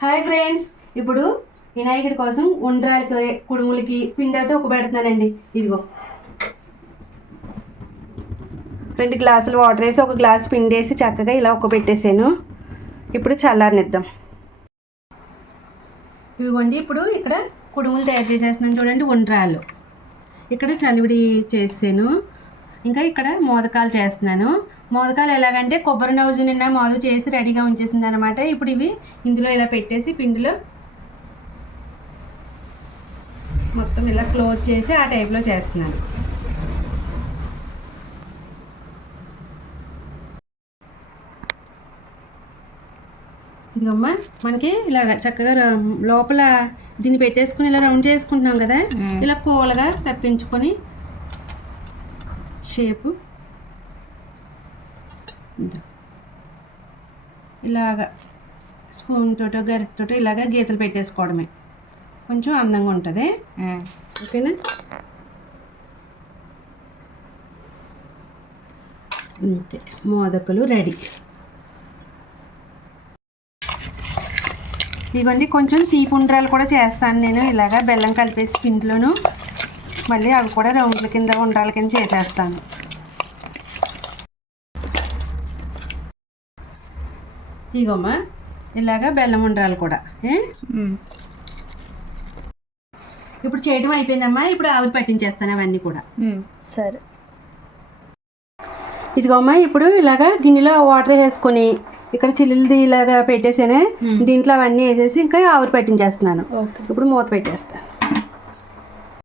Hi friends ఇప్పుడు వినాయకుడి కోసం ఉండ్రాలకి కుడుములకి పిండితో ఒక పెడుతున్నానండి. ఇదిగో. రెండు గ్లాసులు వాటర్ వేసి ఒక గ్లాస్ పిండి వేసి చక్కగా ఇలా ఒక పెట్టేసాను ఇప్పుడు చల్లారనిద్దాం. ఇదిగోండి ఇప్పుడు ఇక్కడ కుడుములు తయారు చేసేస్తున్నాను చూడండి ఉండ్రాలు ఇక్కడ చలివిడి చేసాను ఇంకా ఇక్కడ మోదకాలు చేస్తున్నాను. మోదకాలు ఎలాగంటే కొబ్బరి నవ్వు నిన్న మోదు చేసి రెడీగా ఉంచేసింది అనమాట ఇప్పుడు ఇవి ఇందులో ఇలా పెట్టేసి పిండిలో మొత్తం ఇలా క్లోజ్ చేసి ఆ టైప్లో చేస్తున్నాను. ఇదిగమ్మా మనకి ఇలాగ చక్కగా లోపల దీన్ని పెట్టేసుకుని ఇలా రౌండ్ చేసుకుంటున్నాం కదా? ఇలా పూలగా తప్పించుకొని షేపు. ఇలాగ స్పూన్ తోటో గరిటతోటో ఇలాగ గీతలు పెట్టేసుకోవడమే. కొంచెం అందంగా ఉంటుంది. ఓకేనా? అంతే. మోదకులు రెడీ. ఇదిగోండి కొంచెం తీపి ఉండ్రాలు కూడా చేస్తాను నేను. ఇలాగా బెల్లం కలిపేసి పిండిలోను మళ్ళీ అవి కూడా రౌండ్ల కింద ఉండ్రాల కింద చేసేస్తాను. ఇగోమ్మా ఇలాగా బెల్లం ఉండ్రాలు కూడా? ఇప్పుడు చేయడం అయిపోయిందమ్మా ఇప్పుడు ఆవిరి పట్టించేస్తాను అవన్నీ కూడా. సరే. ఇదిగోమ్మా ఇప్పుడు ఇలాగా గిన్నెలో వాటర్ వేసుకొని ఇక్కడ చిల్లుది ఇలాగా పెట్టేసానే దీంట్లో అవన్నీ వేసేసి ఇంకా ఆవిరి పట్టించేస్తున్నాను. ఇప్పుడు మూత పెట్టేస్తాను.